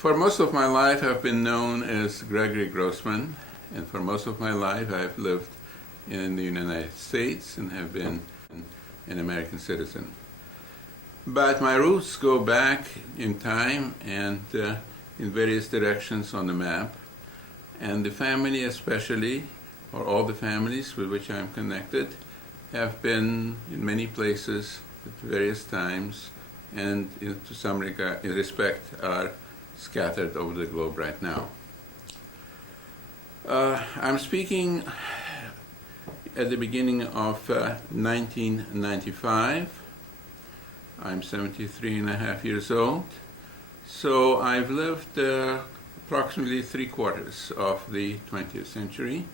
For most of my life, I've been known as Gregory Grossman, and for most of my life, I've lived in the United States and have been an American citizen. But my roots go back in time and in various directions on the map, and the family especially, or all the families with which I'm connected, have been in many places at various times, and to some respect are scattered over the globe right now. I'm speaking at the beginning of 1995. I'm 73 and a half years old, so I've lived approximately 3/4 of the 20th century,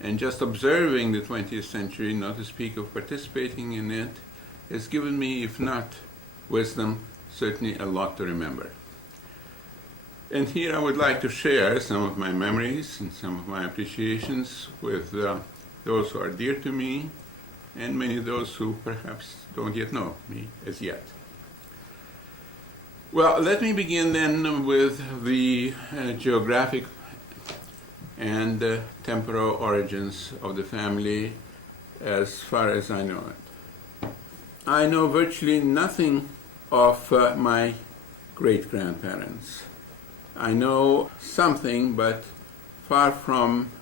and just observing the 20th century, not to speak of participating in it, has given me, if not wisdom, certainly a lot to remember. And here I would like to share some of my memories and some of my appreciations with those who are dear to me, and many of those who perhaps don't yet know me as yet. Well, let me begin then with the geographic and temporal origins of the family as far as I know it. I know virtually nothing of my great-grandparents. I know something, but far from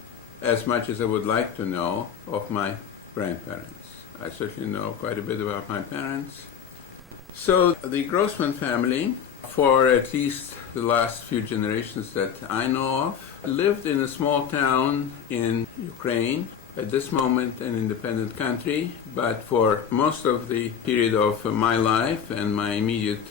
as much as I would like to know of my grandparents. I certainly know quite a bit about my parents. So the Grossman family, for at least the last few generations that I know of, lived in a small town in Ukraine, at this moment an independent country, but for most of the period of my life and my immediate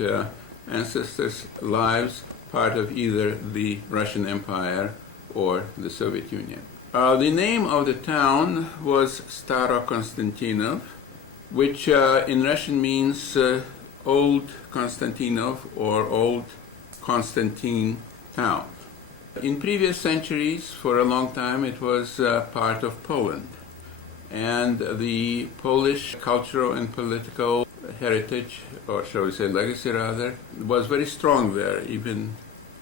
ancestors' lives, part of either the Russian Empire or the Soviet Union. The name of the town was Starokonstantinov, which in Russian means Old Konstantinov or Old Constantine Town. In previous centuries, for a long time, it was part of Poland, and the Polish cultural and political heritage, or shall we say legacy rather, was very strong there, even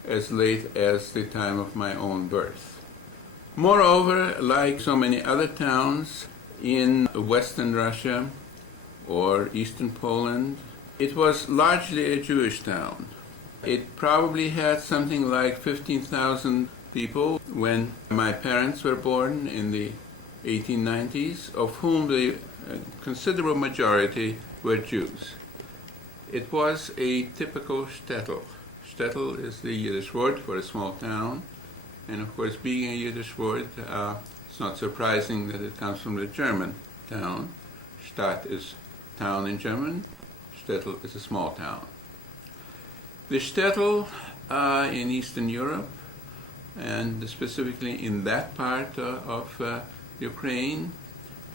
as late as the time of my own birth. Moreover, like so many other towns in Western Russia or Eastern Poland, it was largely a Jewish town. It probably had something like 15,000 people when my parents were born in the 1890s, of whom the considerable majority were Jews. It was a typical shtetl. Shtetl is the Yiddish word for a small town, and of course, being a Yiddish word, it's not surprising that it comes from the German town. Stadt is town in German, shtetl is a small town. The shtetl in Eastern Europe, and specifically in that part of Ukraine,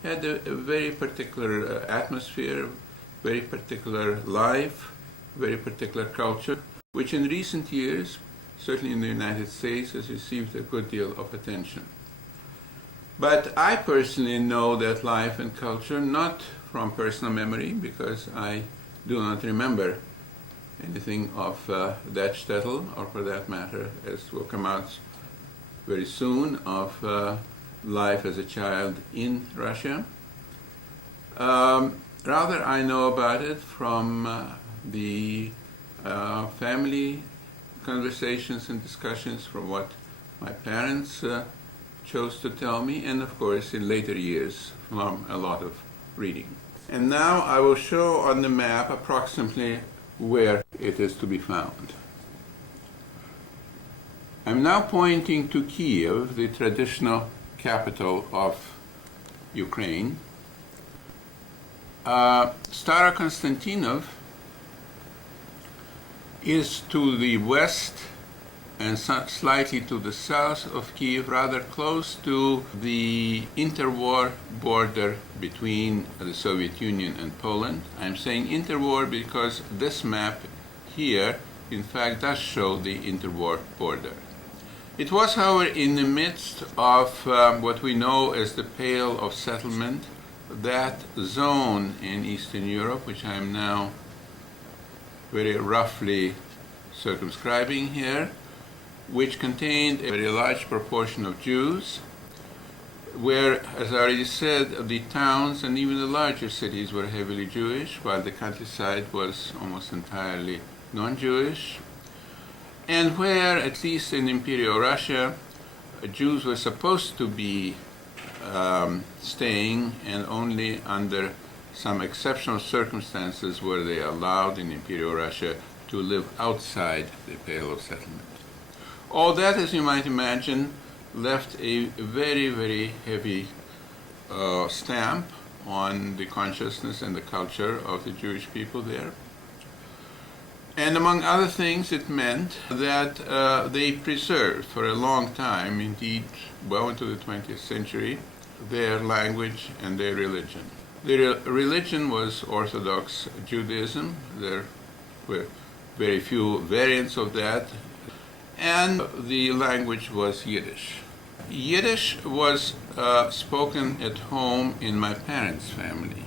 had a very particular atmosphere, very particular life, very particular culture, which in recent years, certainly in the United States, has received a good deal of attention. But I personally know that life and culture not from personal memory, because I do not remember anything of that shtetl, or for that matter, as will come out very soon, of life as a child in Russia. Rather, I know about it from the family conversations and discussions, from what my parents chose to tell me, and of course in later years from a lot of reading. And now I will show on the map approximately where it is to be found. I'm now pointing to Kiev, the traditional capital of Ukraine. Starokonstantinov is to the west and slightly to the south of Kiev, rather close to the interwar border between the Soviet Union and Poland. I'm saying interwar because this map here, in fact, does show the interwar border. It was, however, in the midst of what we know as the Pale of Settlement, that zone in Eastern Europe, which I am now very roughly circumscribing here, which contained a very large proportion of Jews, where, as I already said, the towns and even the larger cities were heavily Jewish, while the countryside was almost entirely non-Jewish, and where, at least in Imperial Russia, Jews were supposed to be staying, and only under some exceptional circumstances were they allowed in Imperial Russia to live outside the Pale of Settlement. All that, as you might imagine, left a very, very heavy stamp on the consciousness and the culture of the Jewish people there. And among other things, it meant that they preserved for a long time, indeed well into the 20th century, their language and their religion. Their religion was Orthodox Judaism. There were very few variants of that. And the language was Yiddish. Yiddish was spoken at home in my parents' family.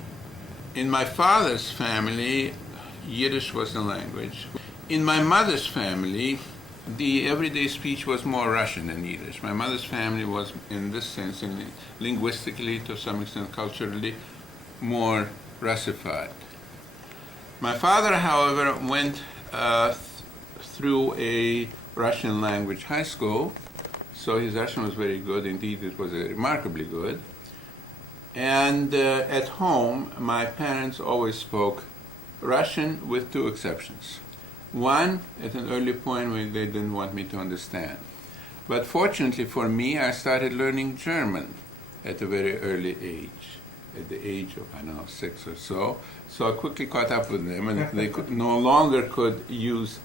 In my father's family, Yiddish was the language. In my mother's family, the everyday speech was more Russian than Yiddish. My mother's family was, in this sense, linguistically, to some extent culturally, more Russified. My father, however, went through a Russian language high school, so his Russian was very good. Indeed, it was remarkably good. And at home, my parents always spoke Russian with two exceptions. One, at an early point when they didn't want me to understand. But fortunately for me, I started learning German at a very early age, at the age of, 6 or so. So I quickly caught up with them, and they no longer could use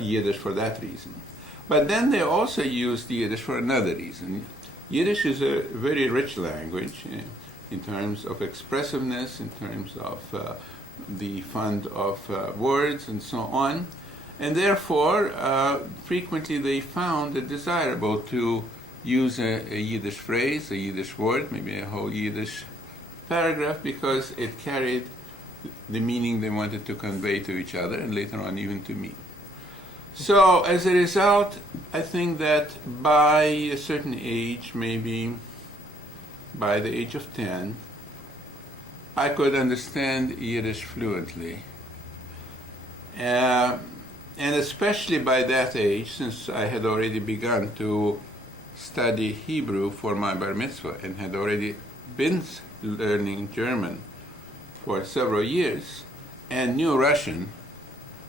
Yiddish for that reason. But then they also used Yiddish for another reason. Yiddish is a very rich language in terms of expressiveness, in terms of the fund of words and so on. And therefore, frequently they found it desirable to use a Yiddish phrase, a Yiddish word, maybe a whole Yiddish paragraph, because it carried the meaning they wanted to convey to each other and later on even to me. So as a result, I think that by a certain age, maybe by the age of 10, I could understand Yiddish fluently. And especially by that age, since I had already begun to study Hebrew for my bar mitzvah and had already been learning German for several years and knew Russian,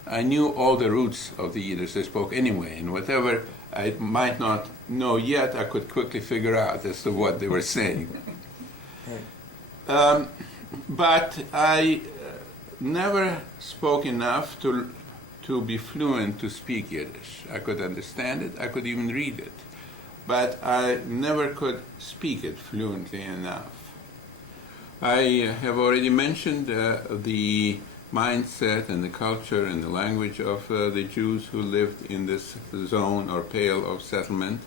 I knew all the roots of the Yiddish they spoke anyway, and whatever I might not know yet, I could quickly figure out as to what they were saying. But I never spoke enough to be fluent to speak Yiddish. I could understand it, I could even read it, but I never could speak it fluently enough. I have already mentioned the mindset and the culture and the language of the Jews who lived in this zone or Pale of Settlement.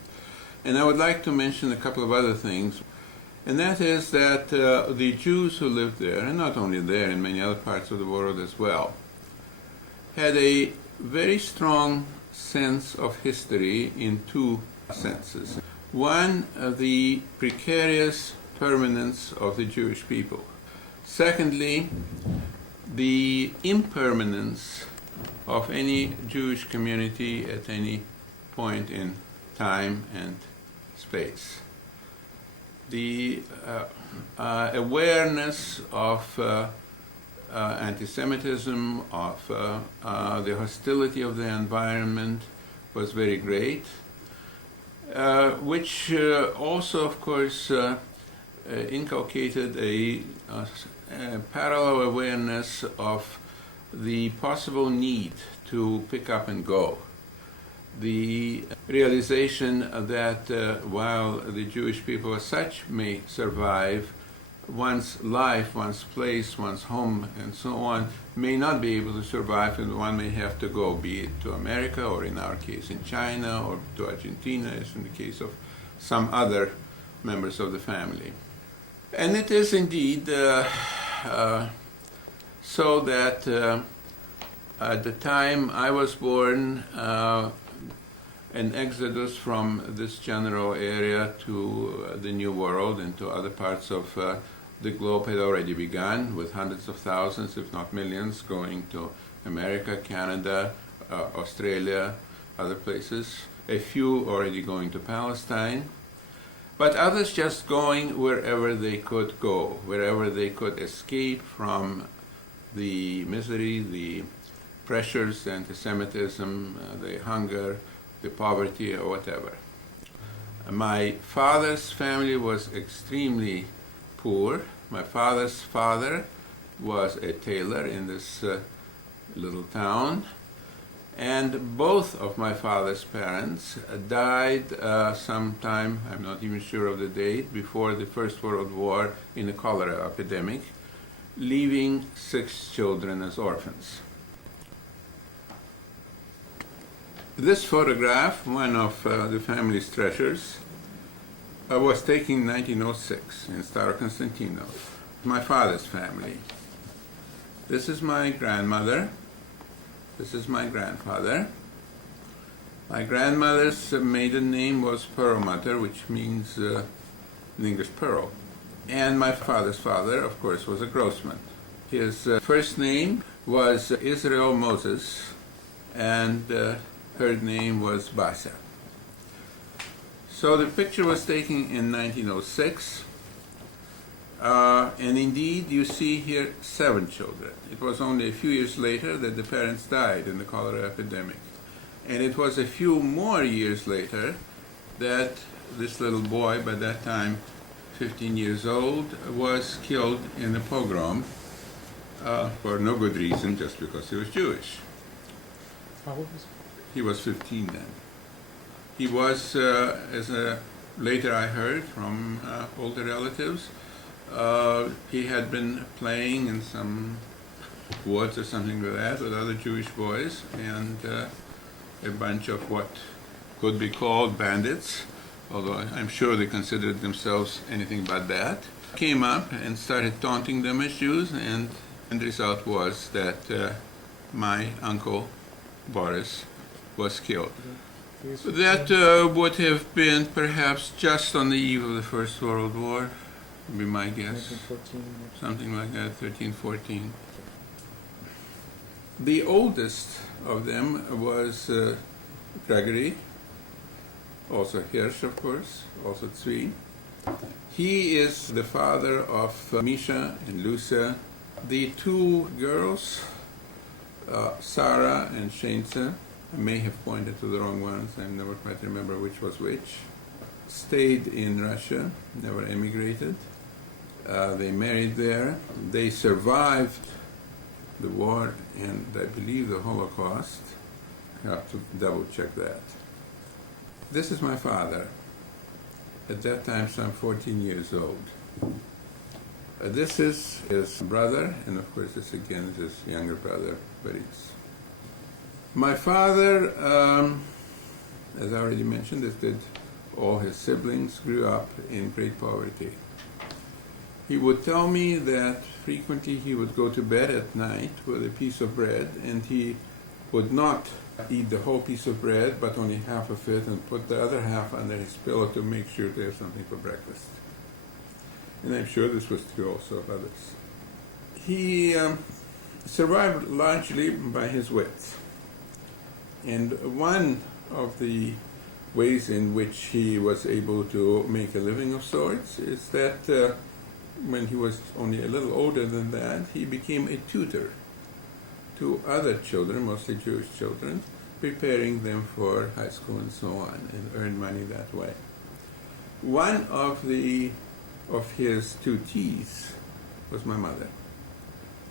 And I would like to mention a couple of other things. And that is that the Jews who lived there, and not only there, in many other parts of the world as well, had a very strong sense of history in two senses. One, the precarious permanence of the Jewish people. Secondly, the impermanence of any Jewish community at any point in time and space. The awareness of anti-Semitism, of the hostility of the environment was very great, which also, of course, inculcated a parallel awareness of the possible need to pick up and go. The realization that while the Jewish people as such may survive, one's life, one's place, one's home, and so on, may not be able to survive, and one may have to go, be it to America, or in our case in China, or to Argentina, as in the case of some other members of the family. And it is indeed so that At the time I was born, an exodus from this general area to the New World and to other parts of the globe had already begun, with hundreds of thousands, if not millions, going to America, Canada, Australia, other places. A few already going to Palestine, but others just going wherever they could go, wherever they could escape from the misery, the pressures, the anti-Semitism, the hunger, the poverty, or whatever. My father's family was extremely poor. My father's father was a tailor in this little town, and both of my father's parents died sometime, I'm not even sure of the date, before the First World War in a cholera epidemic, leaving 6 children as orphans. This photograph, one of the family's treasures, was taken in 1906 in Starokonstantinov, my father's family. This is my grandmother. This is my grandfather. My grandmother's maiden name was Perlmutter, which means in English pearl. And my father's father, of course, was a Grossman. His first name was Israel Moses, and her name was Basa. So the picture was taken in 1906, and indeed you see here 7 children. It was only a few years later that the parents died in the cholera epidemic. And it was a few more years later that this little boy, by that time 15 years old, was killed in a pogrom for no good reason, just because he was Jewish. How old was he? He was 15 then. He was, later I heard from older relatives, he had been playing in some woods or something like that with other Jewish boys, and a bunch of what could be called bandits, although I'm sure they considered themselves anything but that, came up and started taunting them as Jews, and the result was that my uncle, Boris, was killed. That would have been perhaps just on the eve of the First World War, would be my guess. 1914. Something like that, 13, 14. The oldest of them was Gregory, also Hirsch, of course, also Tzvi. He is the father of Misha and Lucia. The 2 girls, Sarah and Sheinze, I may have pointed to the wrong ones, I never quite remember which was which, stayed in Russia, never emigrated. They married there. They survived the war and I believe the Holocaust. I have to double check that. This is my father, at that time some 14 years old. This is his brother, and of course this again is his younger brother, Boris. My father, as I already mentioned, as did all his siblings, grew up in great poverty. He would tell me that frequently he would go to bed at night with a piece of bread, and he would not eat the whole piece of bread, but only half of it, and put the other half under his pillow to make sure to have something for breakfast. And I'm sure this was true also of others. He survived largely by his wits. And one of the ways in which he was able to make a living of sorts is that when he was only a little older than that, he became a tutor to other children, mostly Jewish children, preparing them for high school and so on, and earned money that way. One of his tutees was my mother.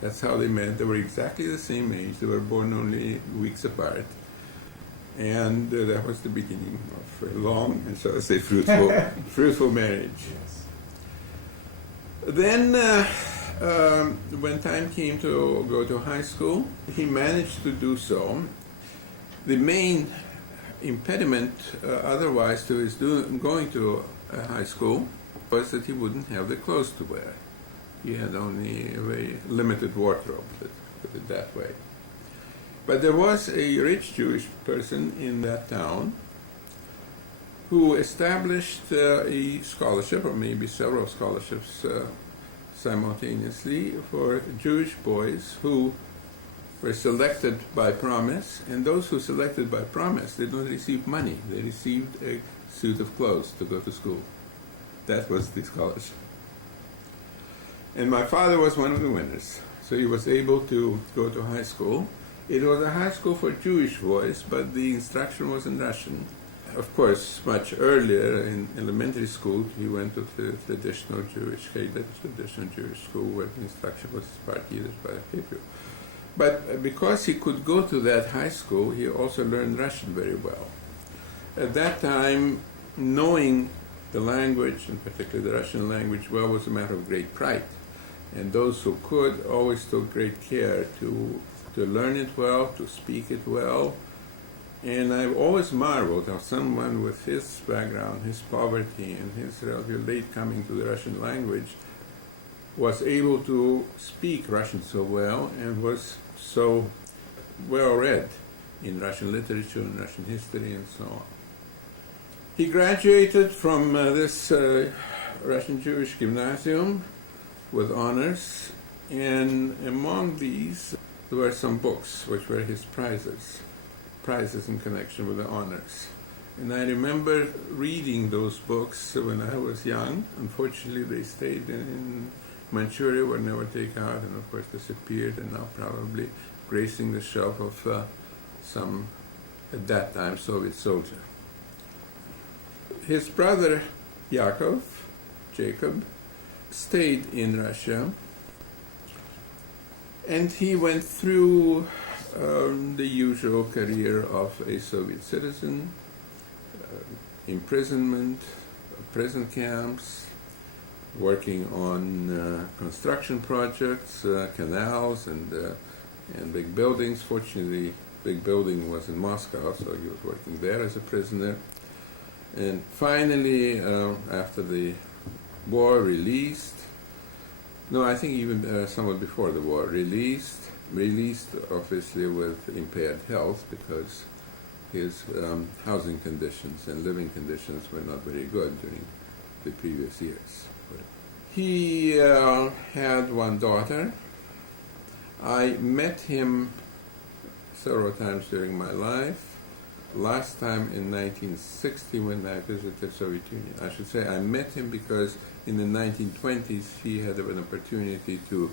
That's how they met. They were exactly the same age. They were born only weeks apart. And that was the beginning of a long and, shall I say, fruitful marriage. Yes. Then, when time came to go to high school, he managed to do so. The main impediment otherwise to his going to high school was that he wouldn't have the clothes to wear. He had only a very limited wardrobe, let's put it that way. But there was a rich Jewish person in that town who established a scholarship, or maybe several scholarships simultaneously, for Jewish boys who were selected by promise, and those who selected by promise did not receive money. They received a suit of clothes to go to school. That was the scholarship. And my father was one of the winners, so he was able to go to high school. It was a high school for Jewish boys, but the instruction was in Russian. Of course, much earlier in elementary school, he went to the traditional Jewish school where the instruction was part Yiddish, part Hebrew. But because he could go to that high school, he also learned Russian very well. At that time, knowing the language, and particularly the Russian language, well, was a matter of great pride. And those who could always took great care to learn it well, to speak it well. And I've always marveled how someone with his background, his poverty, and his relatively late coming to the Russian language was able to speak Russian so well and was so well read in Russian literature and Russian history and so on. He graduated from this Russian Jewish gymnasium with honors, and among these there were some books which were his prizes in connection with the honors. And I remember reading those books when I was young. Unfortunately, they stayed in Manchuria, were never taken out, and of course disappeared, and now probably gracing the shelf of some, at that time, Soviet soldier. His brother Jacob, stayed in Russia, and he went through the usual career of a Soviet citizen, imprisonment, prison camps, working on construction projects, canals, and big buildings. Fortunately, big building was in Moscow, so he was working there as a prisoner. And finally, after the war, released. No, I think even somewhat before the war, released obviously with impaired health because his housing conditions and living conditions were not very good during the previous years. He had one daughter. I met him several times during my life. Last time in 1960 when I visited Soviet Union. I should say I met him because in the 1920s he had an opportunity to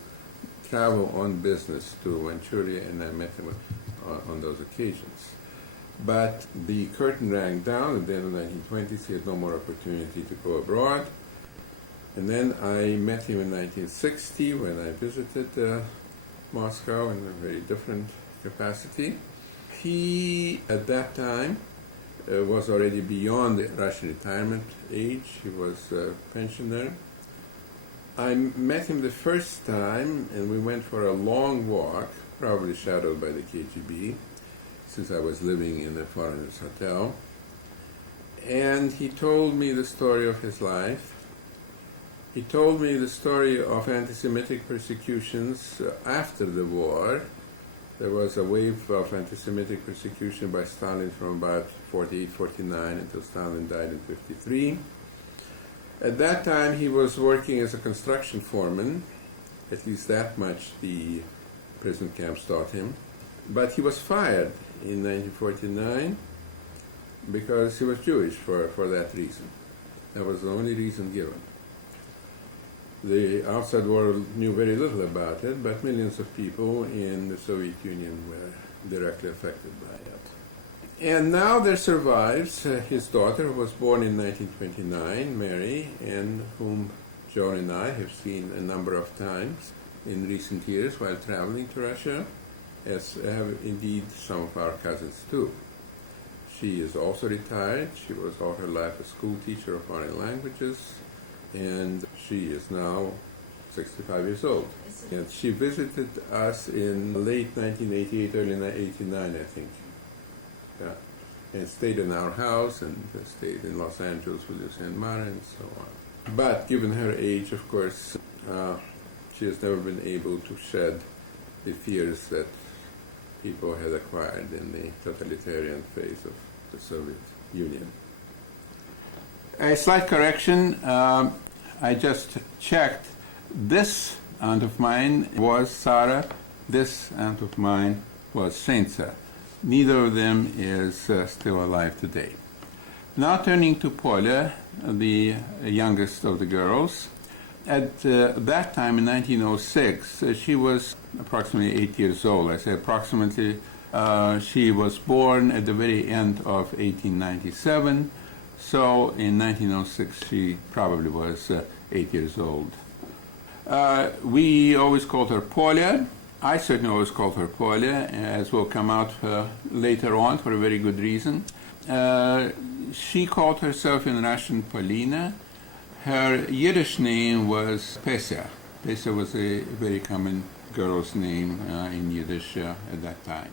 travel on business to Manchuria, and I met him on those occasions. But the curtain rang down at the end of the 1920s. He had no more opportunity to go abroad. And then I met him in 1960 when I visited Moscow in a very different capacity. He, at that time, was already beyond the Russian retirement age. He was a pensioner. I met him the first time, and we went for a long walk, probably shadowed by the KGB, since I was living in a foreigner's hotel. And he told me the story of his life. He told me the story of anti-Semitic persecutions after the war. There was a wave of anti-Semitic persecution by Stalin from about 48, 49 until Stalin died in 53. At that time he was working as a construction foreman, at least that much the prison camps taught him. But he was fired in 1949 because he was Jewish for that reason. That was the only reason given. The outside world knew very little about it, but millions of people in the Soviet Union were directly affected by it. And now there survives his daughter, who was born in 1929, Mary, and whom Joan and I have seen a number of times in recent years while traveling to Russia, as have indeed some of our cousins too. She is also retired. She was all her life a school teacher of foreign languages, and she is now 65 years old. And she visited us in late 1988, early 1989, I think. Yeah. And stayed in our house, and stayed in Los Angeles with Lucien Mara and so on. But given her age, of course, she has never been able to shed the fears that people had acquired in the totalitarian phase of the Soviet Union. A slight correction, I just checked. This aunt of mine was Sarah, this aunt of mine was Saintsa. Neither of them is still alive today. Now turning to Polya, the youngest of the girls. At that time, in 1906, she was approximately 8 years old. I say approximately. She was born at the very end of 1897, so in 1906 she probably was 8 years old. We always called her Polya. I certainly always called her Polya, as will come out later on for a very good reason. She called herself in Russian Polina. Her Yiddish name was Pesia. Pesia was a very common girl's name in Yiddish at that time.